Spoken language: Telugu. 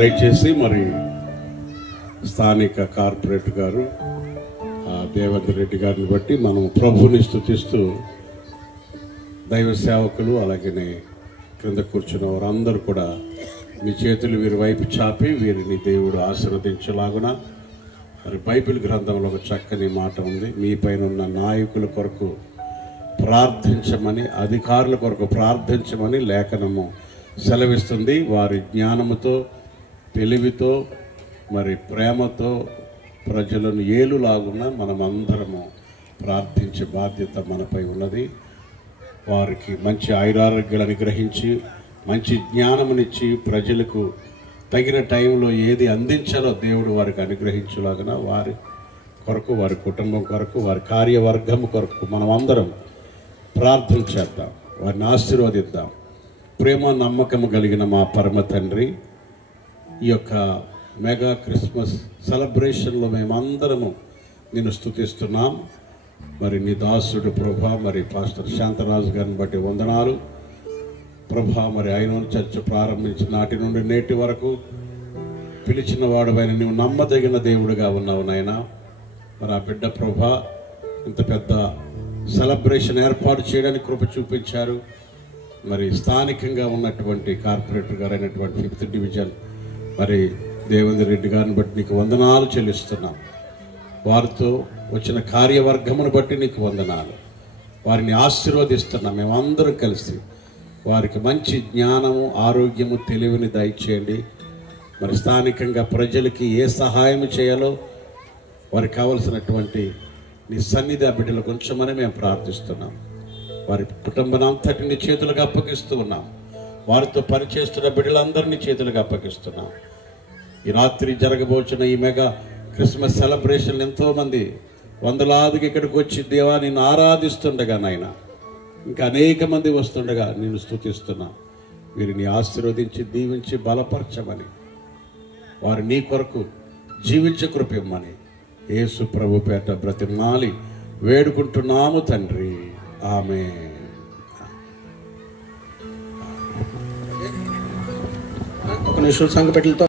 దయచేసి మరి స్థానిక కార్పొరేటర్ గారు దేవేంద్ర రెడ్డి గారిని బట్టి మనం ప్రభుని స్తుతిస్తూ దైవ సేవకులు అలాగనే క్రింద కూర్చున్న వారందరూ కూడా మీ చేతులు వీరి వైపు చాపి వీరిని దేవుడు ఆశీర్వదించలాగున మరి బైబిల్ గ్రంథంలో ఒక చక్కని మాట ఉంది, మీ పైన ఉన్న నాయకుల కొరకు ప్రార్థించమని, అధికారుల కొరకు ప్రార్థించమని లేఖనము సెలవిస్తుంది. వారి జ్ఞానముతో తెలివితో మరి ప్రేమతో ప్రజలను ఏలులాగున మనమందరము ప్రార్థించే బాధ్యత మనపై ఉన్నది. వారికి మంచి ఆయురారోగ్యాలు అనుగ్రహించి మంచి జ్ఞానమునిచ్చి ప్రజలకు తగిన టైంలో ఏది అందించాలో దేవుడు వారికి అనుగ్రహించులాగున వారి కొరకు, వారి కుటుంబం కొరకు, వారి కార్యవర్గం కొరకు మనమందరం ప్రార్థన చేద్దాం, వారిని ఆశీర్వదిద్దాం. ప్రేమ నమ్మకము కలిగిన మా పరమ తండ్రి, ఈ యొక్క మెగా క్రిస్మస్ సెలబ్రేషన్లో మేమందరము నిన్ను స్తుతిస్తున్నాం. మరి నీ దాసుడు ప్రభా, మరి పాస్టర్ శాంతరాజు గారిని బట్టి వందనాలు ప్రభా. మరి ఆయన చర్చ ప్రారంభించిన నాటి నుండి నేటి వరకు పిలిచిన వాడువైన నీవు నమ్మదగిన దేవుడిగా ఉన్నావు నాయన. మరి ఆ బిడ్డ ప్రభా ఇంత పెద్ద సెలబ్రేషన్ ఏర్పాటు చేయడానికి కృప చూపించారు. మరి స్థానికంగా ఉన్నటువంటి కార్పొరేటర్ గారు అయినటువంటి 5th డివిజన్ మరి దేవేంద్ర రెడ్డి గారిని బట్టి నీకు వందనాలు చెల్లిస్తున్నాం. వారితో వచ్చిన కార్యవర్గమును బట్టి నీకు వందనాలు. వారిని ఆశీర్వదిస్తున్నాం. మేమందరం కలిసి వారికి మంచి జ్ఞానము, ఆరోగ్యము, తెలివిని దయచేయండి. మరి స్థానికంగా ప్రజలకి ఏ సహాయం చేయాలో వారికి కావలసినటువంటి నీ సన్నిధి ఆ బిడ్డలు కొంచెమని మేము ప్రార్థిస్తున్నాం. వారి కుటుంబానంతటిని చేతులకు అప్పగిస్తూ ఉన్నాం. వారితో పనిచేస్తున్న బిడ్డలందరినీ చేతులకు అప్పగిస్తున్నాం. ఈ రాత్రి జరగబోచిన ఈ మెగా క్రిస్మస్ సెలబ్రేషన్ ఎంతోమంది వందలాదికి ఇక్కడికి వచ్చి దేవా నిన్ను ఆరాధిస్తుండగా నాయన, ఇంకా అనేక మంది వస్తుండగా నేను స్తుతిస్తున్నాం. వీరిని ఆశీర్వదించి దీవించి బలపరచమని, వారు నీ కొరకు జీవించే కృప ఇమ్మని యేసు ప్రభు పేట బ్రతిమాలి వేడుకుంటున్నాము తండ్రి. ఆమేన్. ఒక నిమిషం సంఘ పెట్టలతో